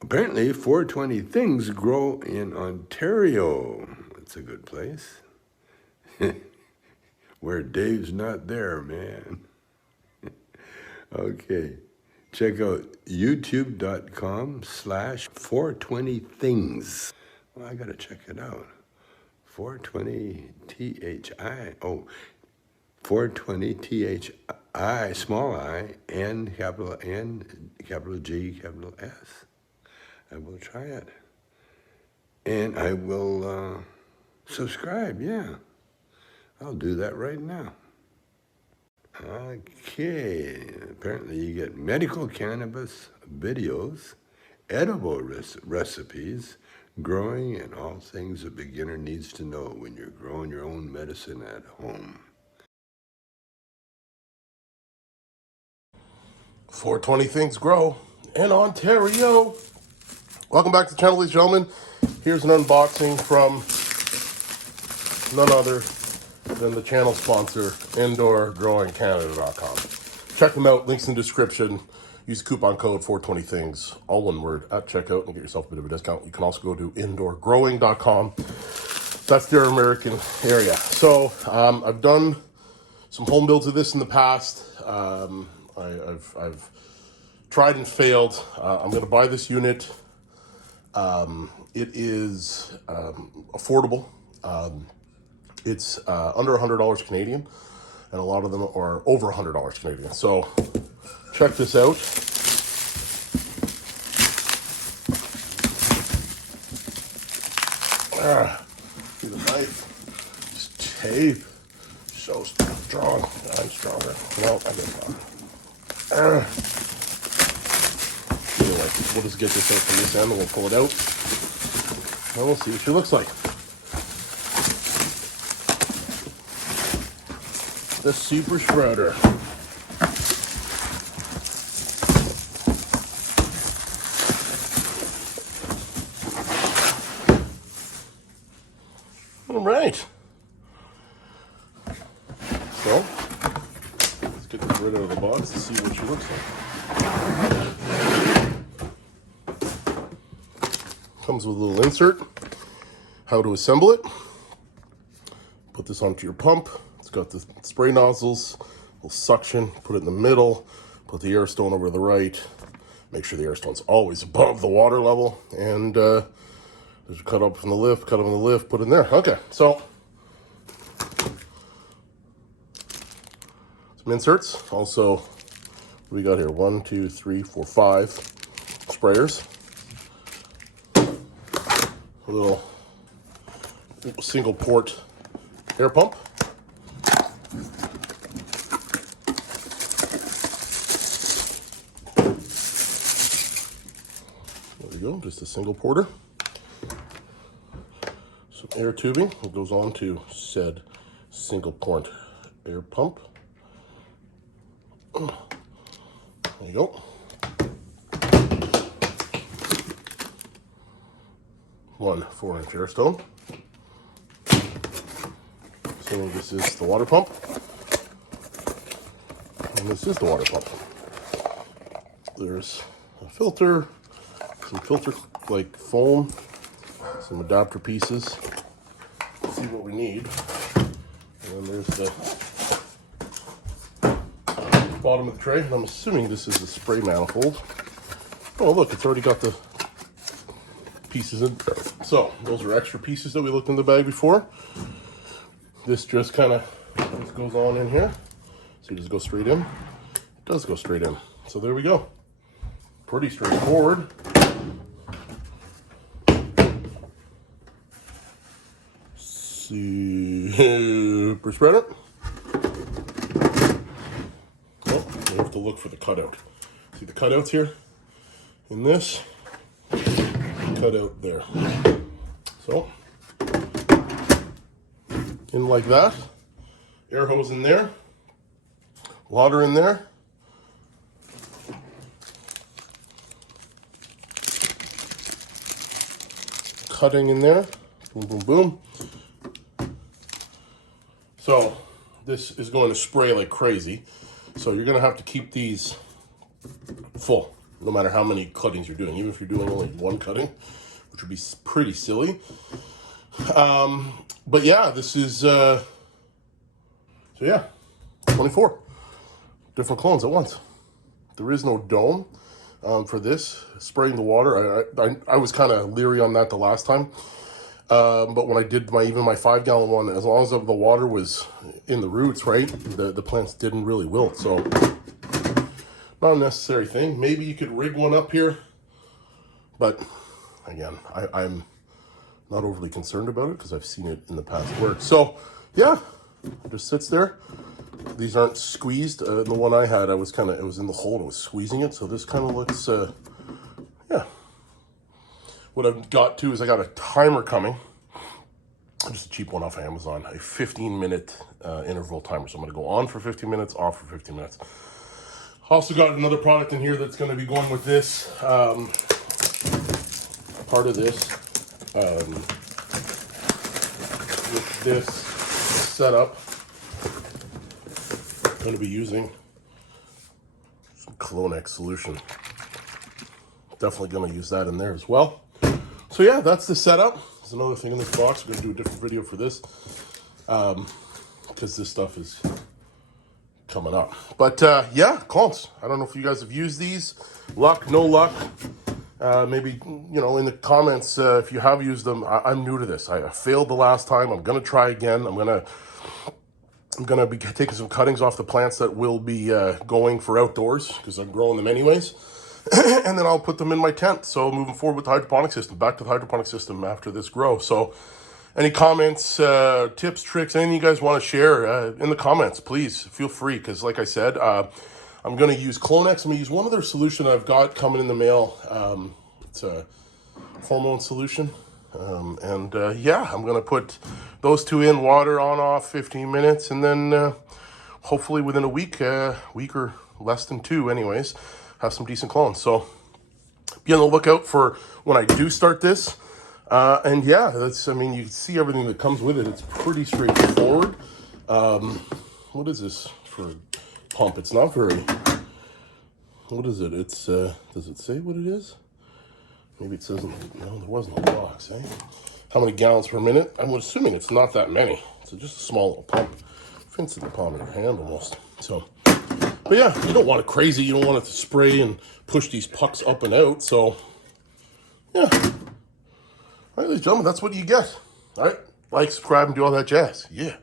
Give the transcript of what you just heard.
Apparently, 420 things grow in Ontario. It's a good place. Where Dave's not there, man. Okay. Check out youtube.com/420things. Well, I gotta check it out. 420 THI. Oh, 420 THI, small I, N, capital G, capital S. I will try it. And I will subscribe, yeah. I'll do that right now. Okay, apparently you get medical cannabis videos, edible recipes, growing, and all things a beginner needs to know when you're growing your own medicine at home. 420 Things Grow in Ontario. Welcome back to the channel, ladies and gentlemen. Here's an unboxing from none other than the channel sponsor, IndoorGrowingCanada.com. Check them out, links in the description. Use the coupon code 420things, all one word, at checkout and get yourself a bit of a discount. You can also go to IndoorGrowing.com. That's their American area. So I've done some home builds of this in the past. I've tried and failed. I'm going to buy this unit. It is affordable. It's under $100 Canadian, and a lot of them are over $100 Canadian. So check this out. See the knife, this tape, so strong. I'm stronger. Well, I get stronger. Anyway, we'll just get this out from this end and we'll pull it out. And we'll see what she looks like. The Super Spreader. All right. So, let's get this right out of the box to see what she looks like. Comes with a little insert. How to assemble it. Put this onto your pump. It's got the spray nozzles, little suction, put it in the middle, put the air stone over to the right, make sure the air stone's always above the water level, and there's a cut up from the lift, cut up in the lift, put it in there. Okay, so some inserts. Also, what do we got here? 1, 2, 3, 4, 5 sprayers. A little single port air pump. There we go, just a single porter. Some air tubing that goes on to said single port air pump. There you go. One 4-inch air stone. So this is the water pump. And this is the water pump. There's a filter, some filter like foam, some adapter pieces. Let's see what we need. And then there's the bottom of the tray. And I'm assuming this is the spray manifold. Oh look, it's already got the pieces in there. So those are extra pieces that we looked in the bag before. This just kind of goes on in here. So does it go straight in? It does go straight in. So there we go. Pretty straightforward. Super spreader. Oh, we have to look for the cutout. See the cutouts here? In this, cutout there. So, in like that. Air hose in there. Water in there. Cutting in there. Boom, boom, boom. So this is going to spray like crazy. So you're going to have to keep these full. no matter how many cuttings you're doing, even if you're doing only one cutting, which would be pretty silly. But yeah, this is, so yeah, 24 different clones at once. There is no dome for this, spraying the water. I was kind of leery on that the last time. But when I did even my 5-gallon one, as long as the water was in the roots, right, the plants didn't really wilt. So not a necessary thing. Maybe you could rig one up here, but again, I'm not overly concerned about it because I've seen it in the past work. So yeah, it just sits there. These aren't squeezed. The one I had, it was in the hole and it was squeezing it. So this kind of looks, yeah. What I've got too is I got a timer coming. Just a cheap one off of Amazon, a 15-minute interval timer. So I'm going to go on for 15 minutes, off for 15 minutes. Also got another product in here that's going to be going with this. Part of this, with this setup, I'm going to be using some Clonex solution. Definitely going to use that in there as well. So yeah, that's the setup. There's another thing in this box. We're going to do a different video for this because this stuff is coming up. But yeah, clones. I don't know if you guys have used these. Luck, no luck. Maybe, you know, in the comments, if you have used them. I'm new to this. I failed the last time. I'm going to try again. I'm gonna be taking some cuttings off the plants that will be going for outdoors because I'm growing them anyways. And then I'll put them in my tent. So moving forward with the hydroponic system, back to the hydroponic system after this grow. So any comments, tips, tricks, anything you guys want to share in the comments, please feel free. Because like I said, I'm going to use Clonex. I'm going to use one other solution I've got coming in the mail. It's a hormone solution. Yeah, I'm going to put those two in, water on, off, 15 minutes. And then hopefully within a week or less than 2 anyways, have some decent clones. So be on the lookout for when I do start this. And yeah, I mean, you can see everything that comes with it. It's pretty straightforward. What is this for a pump? It's not very, what is it? It's, does it say what it is? Maybe it says, no, there wasn't a box, eh? How many gallons per minute? I'm assuming it's not that many. So just a small little pump. Fits in the palm of your hand almost. So, but yeah, you don't want it crazy. You don't want it to spray and push these pucks up and out. So, yeah. All right, ladies and gentlemen, that's what you get. All right, like, subscribe, and do all that jazz. Yeah.